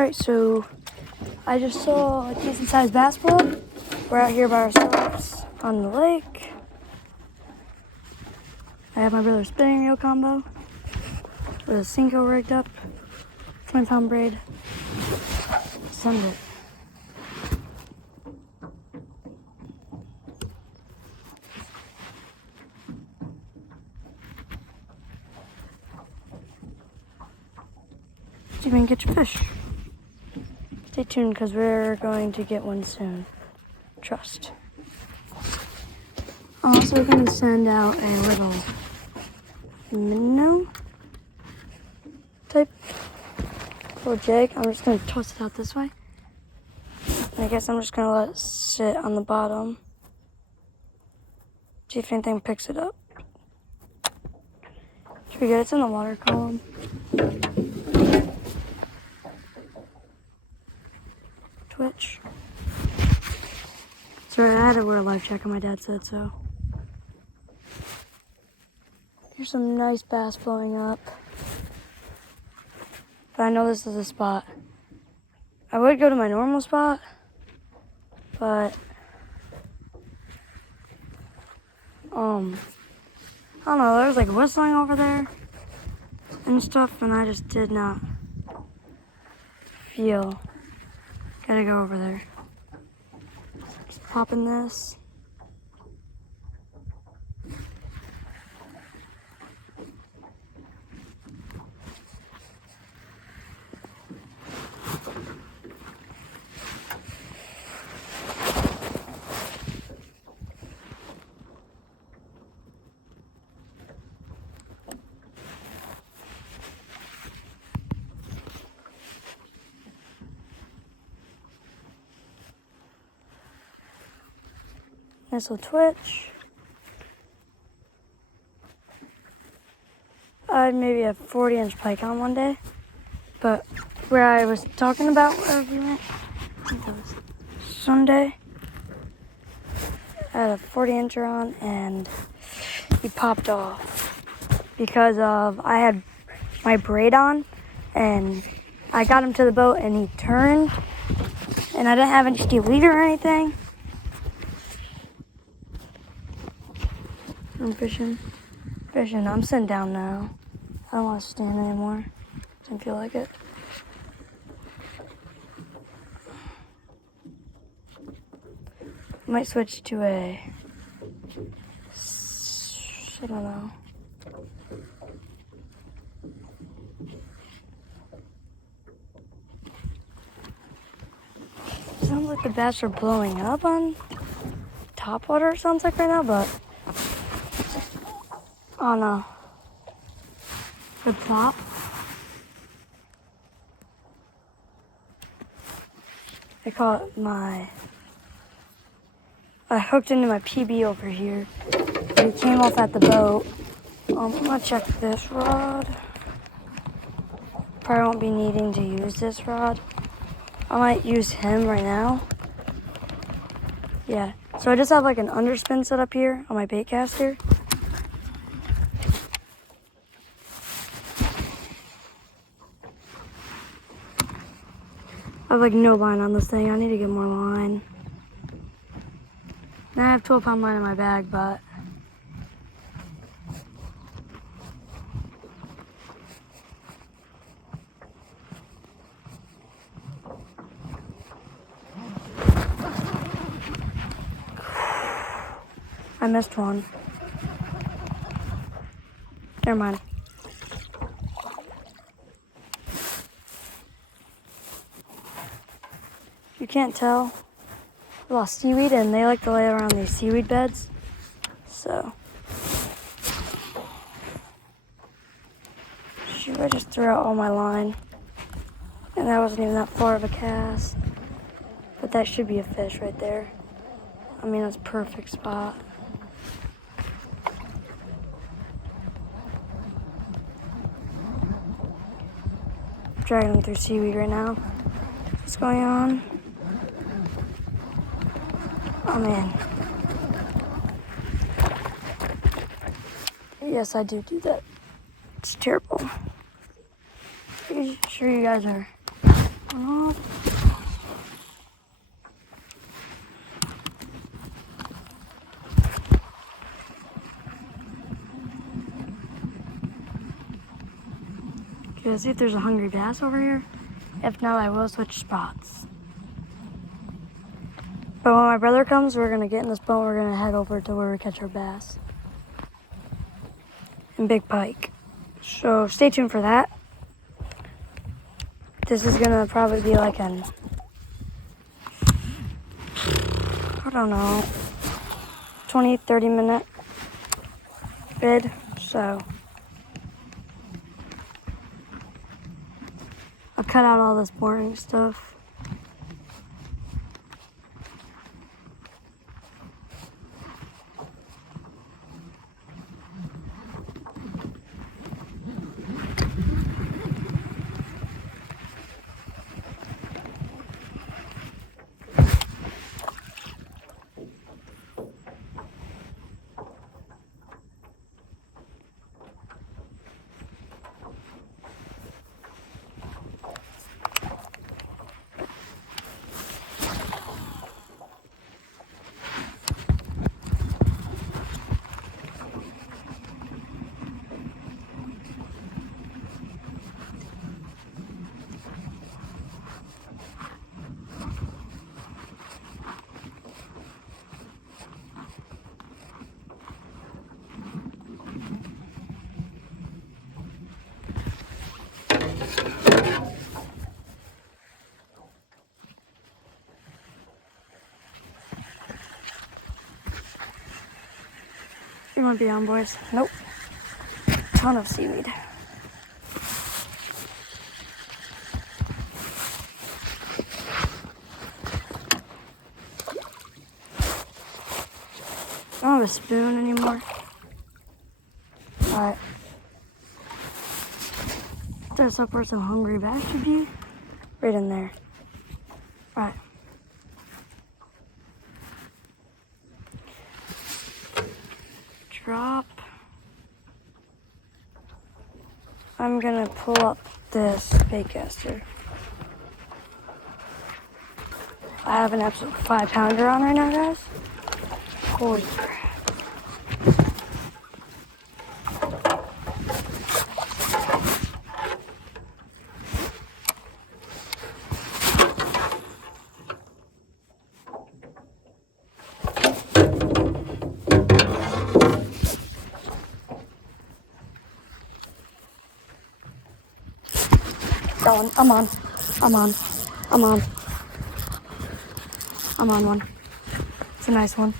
Alright, so I just saw a decent sized bass pull up. We're out here by ourselves on the lake. I have my brother's spinning reel combo with a Cinco rigged up, 20-pound braid. Send it. See if we can get your fish. Stay tuned because we're going to get one soon. Trust. I'm also going to send out a little minnow type little jig. I'm just going to toss it out this way. And I guess I'm just going to let it sit on the bottom. See if anything picks it up. Should be good. It's in the water column. Twitch. Sorry, I had to wear a life jacket, my dad said so. Here's some nice bass blowing up. But I know this is a spot. I would go to my normal spot, but I don't know, there was like whistling over there and stuff, and I just did not feel. Gotta go over there. Just popping this. Nice little twitch. I had maybe a 40-inch pike on one day, but where I was talking about where we went, I think that was Sunday, I had a 40-incher on and he popped off because of I had my braid on and I got him to the boat and he turned and I didn't have any steel leader or anything. I'm fishing. I'm sitting down now. I don't want to stand anymore. Didn't feel like it. Might switch to I don't know. Sounds like the bass are blowing up on top water, sounds like right now, but on a good plop. I caught I hooked into my PB over here. He came off at the boat. I'm gonna check this rod. Probably won't be needing to use this rod. I might use him right now. Yeah, so I just have like an underspin set up here on my bait caster. I have like no line on this thing. I need to get more line. Now I have 12-pound line in my bag, but I missed one. Never mind. You can't tell. I lost seaweed and they like to lay around these seaweed beds. So shoot, I just threw out all my line. And that wasn't even that far of a cast. But that should be a fish right there. I mean, that's a perfect spot. I'm dragging them through seaweed right now. What's going on? Oh man. Yes, I do that. It's terrible. Pretty sure you guys are Oh. Okay, let's see if there's a hungry bass over here. If not, I will switch spots. But when my brother comes, we're gonna get in this boat. We're gonna head over to where we catch our bass and big pike. So stay tuned for that. This is gonna probably be like an, I don't know, 20, 30 minute vid. So I'll cut out all this boring stuff. You want to be on, boys? Nope. Ton of seaweed. I don't have a spoon anymore. Alright. There's up where some hungry bass should be. Right in there. Alright. Drop. I'm gonna pull up this baitcaster. I have an absolute 5-pounder on right now, guys. Holy crap. Going. I'm on one. It's a nice one.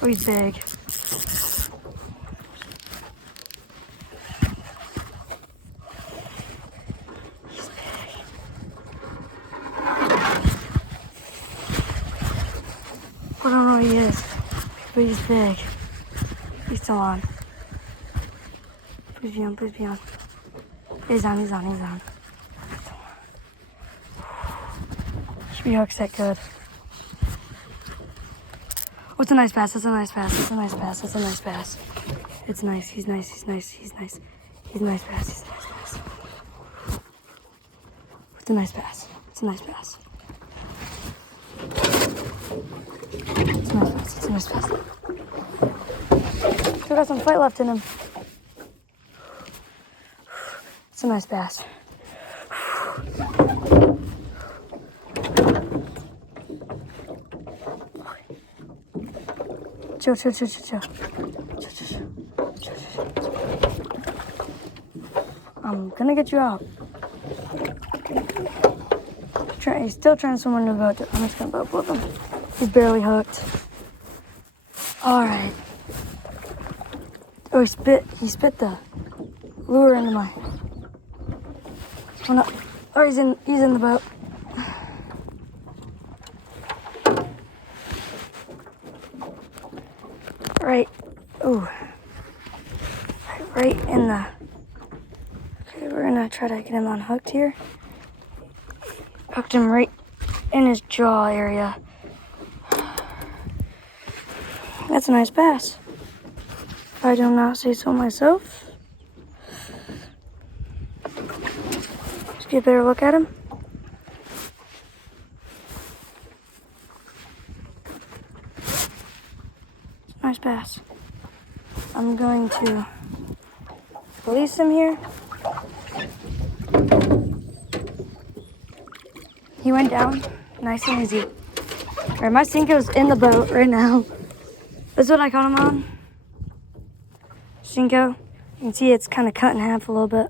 Oh, he's big. He's big. I don't know what he is, but he's big. He's still on. Please be on, please be on. He's on. Should be hook set good. Oh, it's a nice bass, It's a nice bass. It's nice, he's nice bass. It's a nice bass. It's a nice bass. Still got some fight left in him. It's a nice bass. Chill. I'm gonna get you out. He's still trying to swim under the boat. I'm just gonna boat flip him. He's barely hooked. Alright. Oh, he spit the lure into my... Oh no. Oh, he's in the boat. Right in the... Okay, we're gonna try to get him unhooked here. Hooked him right in his jaw area. That's a nice bass. If I do not say so myself. get a better look at him. Nice bass. I'm going to release him here. He went down nice and easy. All right, my Senko's in the boat right now. That's what I caught him on. Senko. You can see it's kind of cut in half a little bit.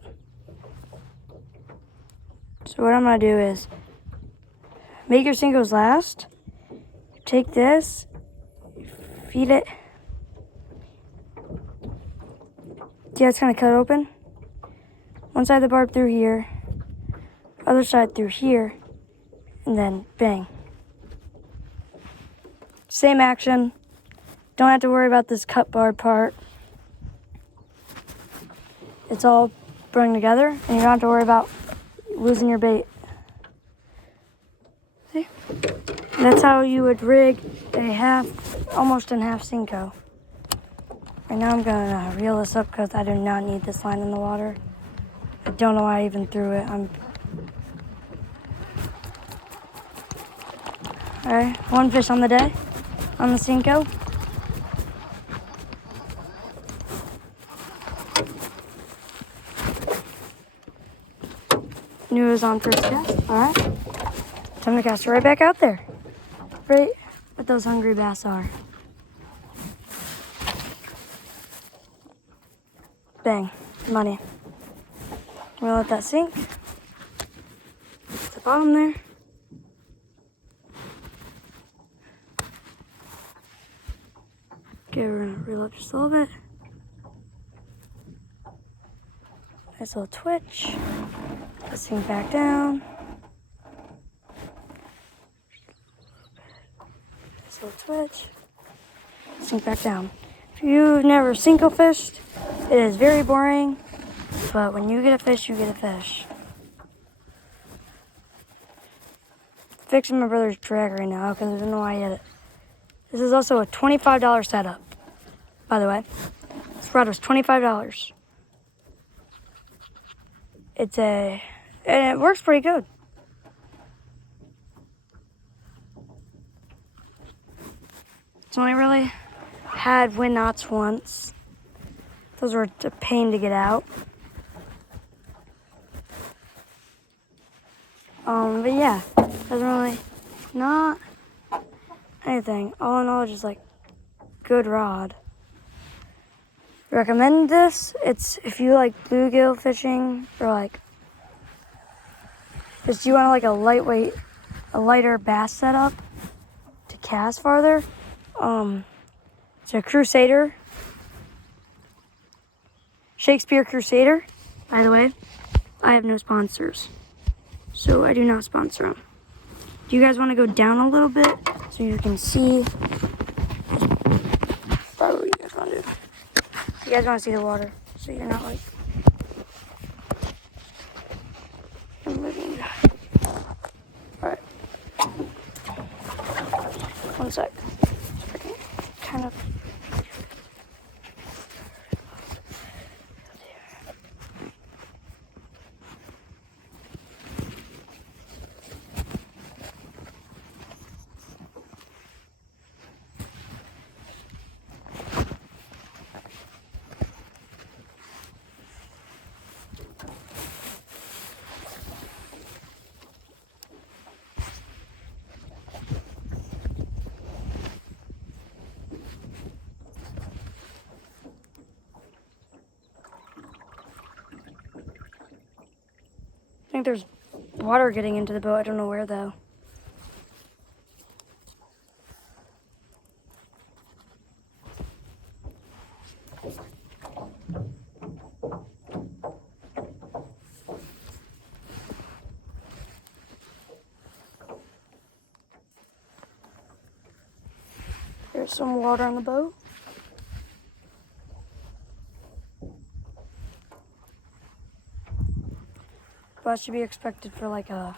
So what I'm going to do is make your Senkos last. Take this, feed it. See how it's kind of cut open? One side of the barb through here, other side through here, and then bang. Same action. Don't have to worry about this cut barb part. It's all brung together, and you don't have to worry about losing your bait. See? That's how you would rig a almost in half Senko. Right now I'm gonna reel this up because I do not need this line in the water. I don't know why I even threw it. Alright, one fish on the day on the Senko. Knew it was on first cast. Alright. Time to cast it right back out there. Right what those hungry bass are. Bang. Money. We'll let that sink. At the bottom there. Okay, we're gonna reel up just a little bit. Nice little twitch. Let's sink back down. Nice little twitch. Sink back down. If you've never Senko fished, it is very boring, but when you get a fish, you get a fish. Fixing my brother's drag right now because I don't know why I hit it. This is also a $25 setup, by the way. This rod was $25. And it works pretty good. It's only really had wind knots once. Those were a pain to get out. But yeah, doesn't really, not anything. All in all, just like good rod. Recommend this. It's if you like bluegill fishing or like just you want like a lighter bass setup to cast farther. It's a Crusader. Shakespeare Crusader. By the way, I have no sponsors, so I do not sponsor them. Do you guys want to go down a little bit so you can see? Probably what you guys want to do. You guys want to see the water, so you're not like. Alright. One sec. So I can kind of. I think there's water getting into the boat. I don't know where though. There's some water on the boat. That should be expected for like a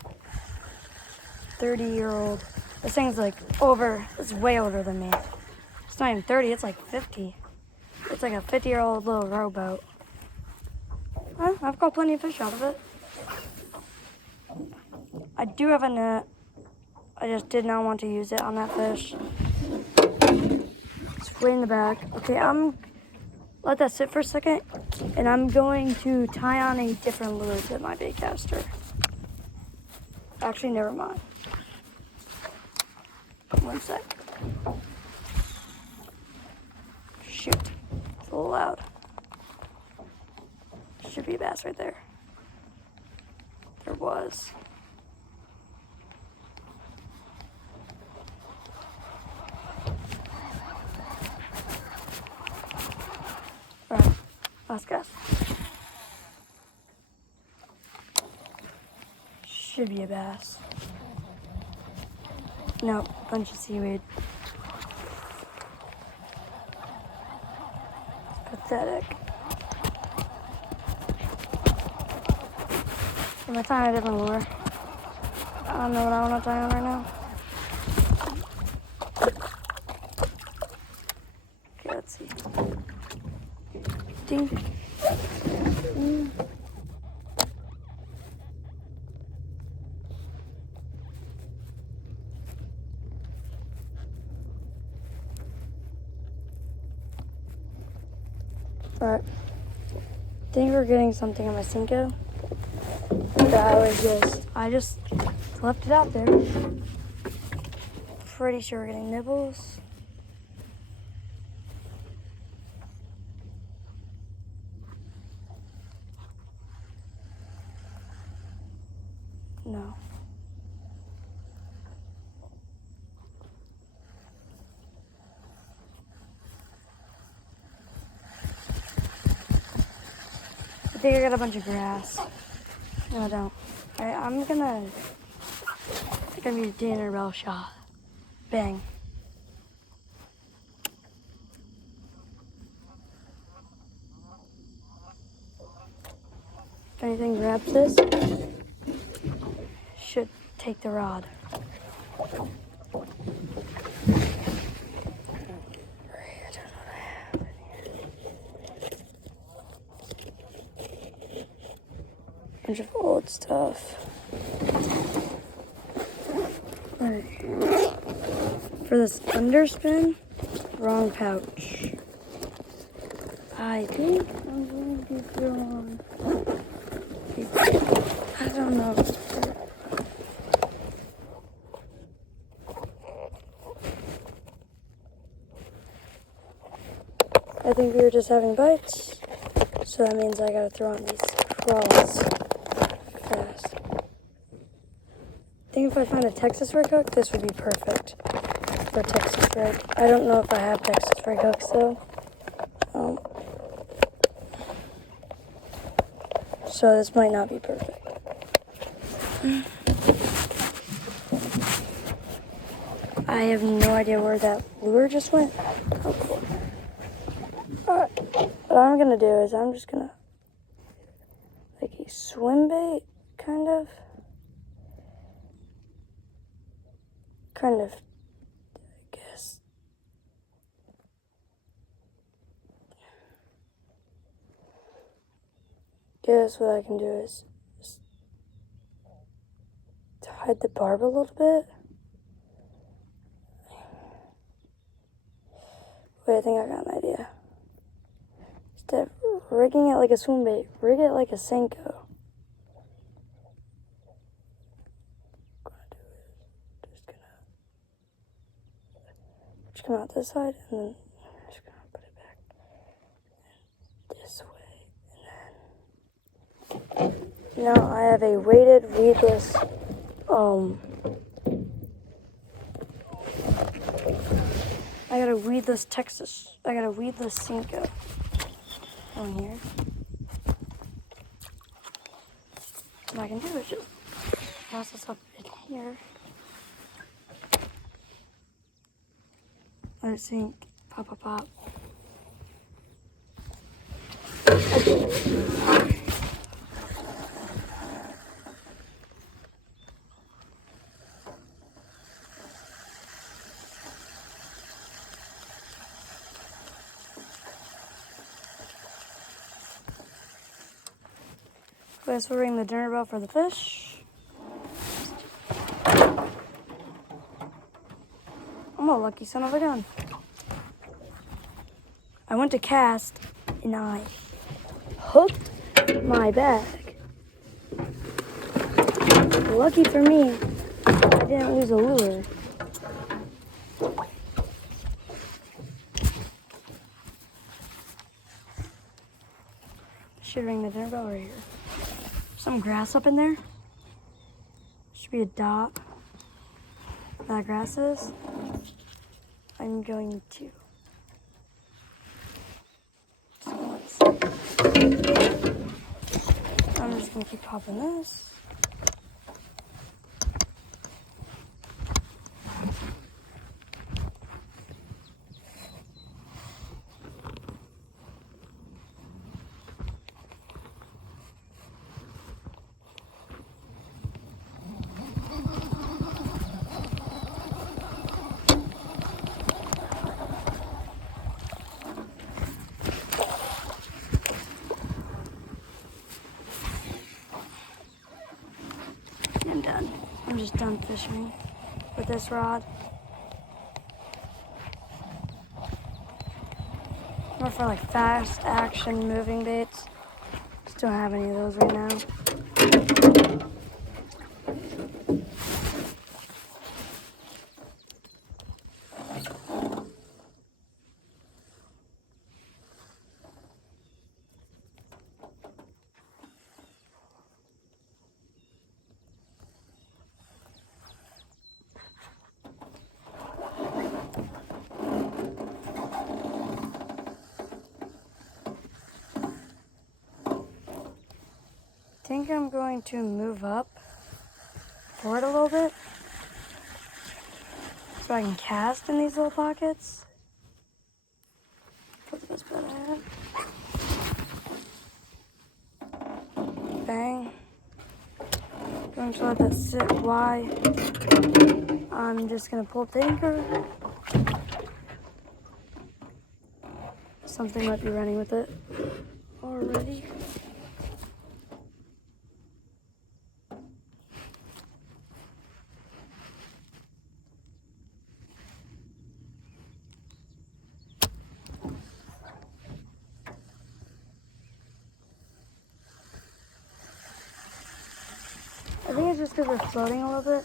30-year-old. This thing's like it's way older than me. It's not even 30, it's like 50. It's like a 50-year-old little rowboat. Well, I've caught plenty of fish out of it. I do have a net. I just did not want to use it on that fish. It's way in the back. Okay, let that sit for a second, and I'm going to tie on a different lure to my bait caster. Actually, never mind. 1 sec. Shoot, it's a little loud. Should be a bass right there. There was. All right, last cast. Should be a bass. No, bunch of seaweed. Pathetic. Am I tying a different lure? I don't know what I want to tie on right now. Okay, let's see. Ding. Alright. I think we're getting something on my Senko. I just left it out there. Pretty sure we're getting nibbles. No. I think I got a bunch of grass. No, I don't. Alright, I'm gonna use dinner bell shot. Bang. If anything grabs this, should take the rod. Bunch of old stuff. Right. For this underspin, wrong pouch. I think I'm going to throw on. I don't know. I think we were just having bites, so that means I gotta throw on these crawls fast. I think if I find a Texas rig hook, this would be perfect for Texas rig. I don't know if I have Texas rig hooks though. So this might not be perfect. I have no idea where that lure just went. Oh, cool. Alright, what I'm gonna do is I'm just gonna, like a swim bait, kind of, I guess. Guess what I can do is just hide the barb a little bit. Wait, I think I got an idea. Instead of rigging it like a swim bait, rig it like a Senko. Just come out this side and then just gonna put it back this way, and then now I have a weighted weedless I got a weedless Senko on here. What I can do is just toss this up in here. Let it sink. Pop, pop, pop. Okay, so we're ringing the dinner bell for the fish. I'm a lucky son of a gun. I went to cast and I hooked my bag. Lucky for me, I didn't lose a lure. Should ring the dinner bell right here. Some grass up in there. Should be a dot. That grass is. I'm going to. I'm just gonna keep popping this. I'm done. I'm just done fishing with this rod. More for like fast action moving baits. Just don't have any of those right now. I think I'm going to move up forward a little bit so I can cast in these little pockets. Put the best bet I have. Bang. Going to let that sit wide. I'm just going to pull up the anchor. Something might be running with it already. I think it's just because we're floating a little bit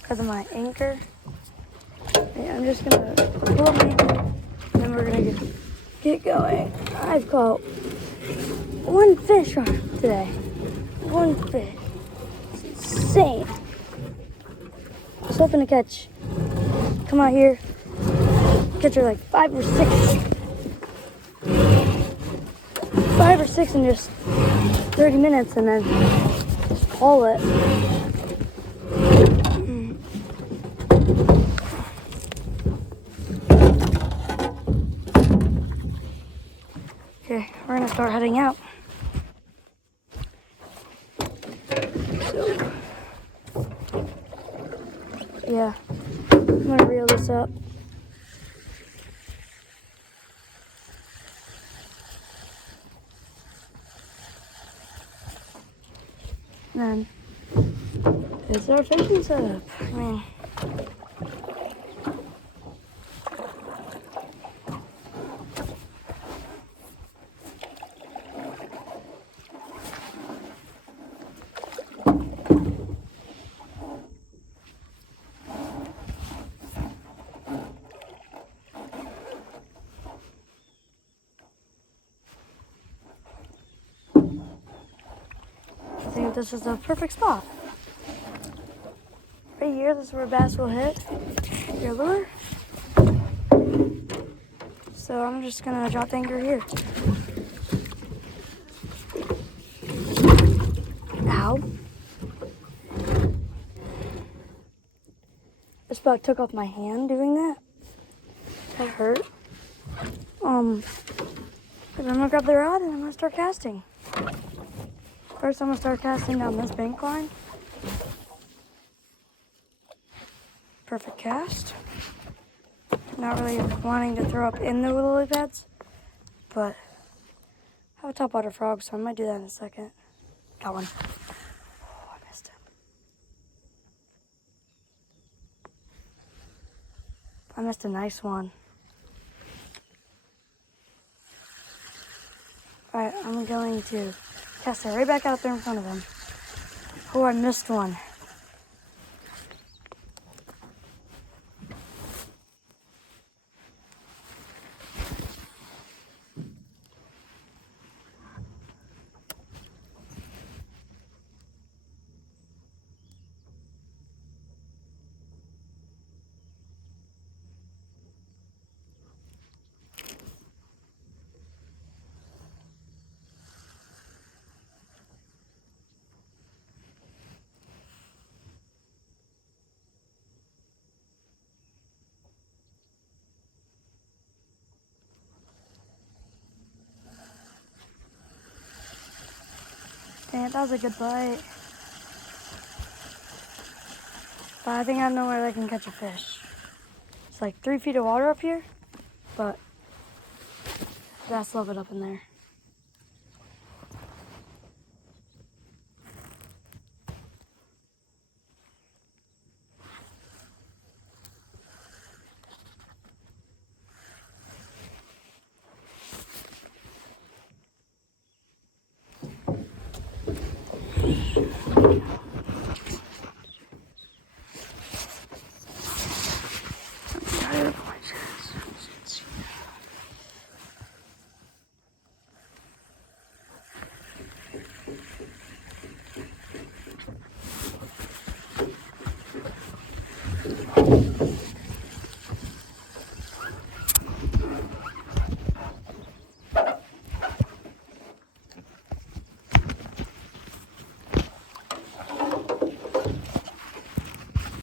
because of my anchor. Yeah, I'm just gonna pull up my anchor and then we're gonna get going. I've caught one fish on today. One fish. It's insane. I was hoping to come out here, catch her like 5 or 6. 5 or 6 in just 30 minutes and then just haul it. Okay, we're gonna start heading out. So, yeah, I'm gonna reel this up. And then, it's our fishing setup. I mean, I think this is a perfect spot. Right here, this is where bass will hit your lure. So I'm just gonna drop the anchor here. Ow. This about took off my hand doing that. That hurt. I'm gonna grab the rod and I'm gonna start casting. First, I'm gonna start casting down this bank line. Perfect cast. Not really wanting to throw up in the lily pads, but I have a topwater frog, so I might do that in a second. Got one. Oh, I missed him. missed a nice one. Alright, I'm going to cast it right back out there in front of him. Oh, I missed one. Dang it, that was a good bite. But I think I know where they can catch a fish. It's like 3 feet of water up here, but that's leveled up in there.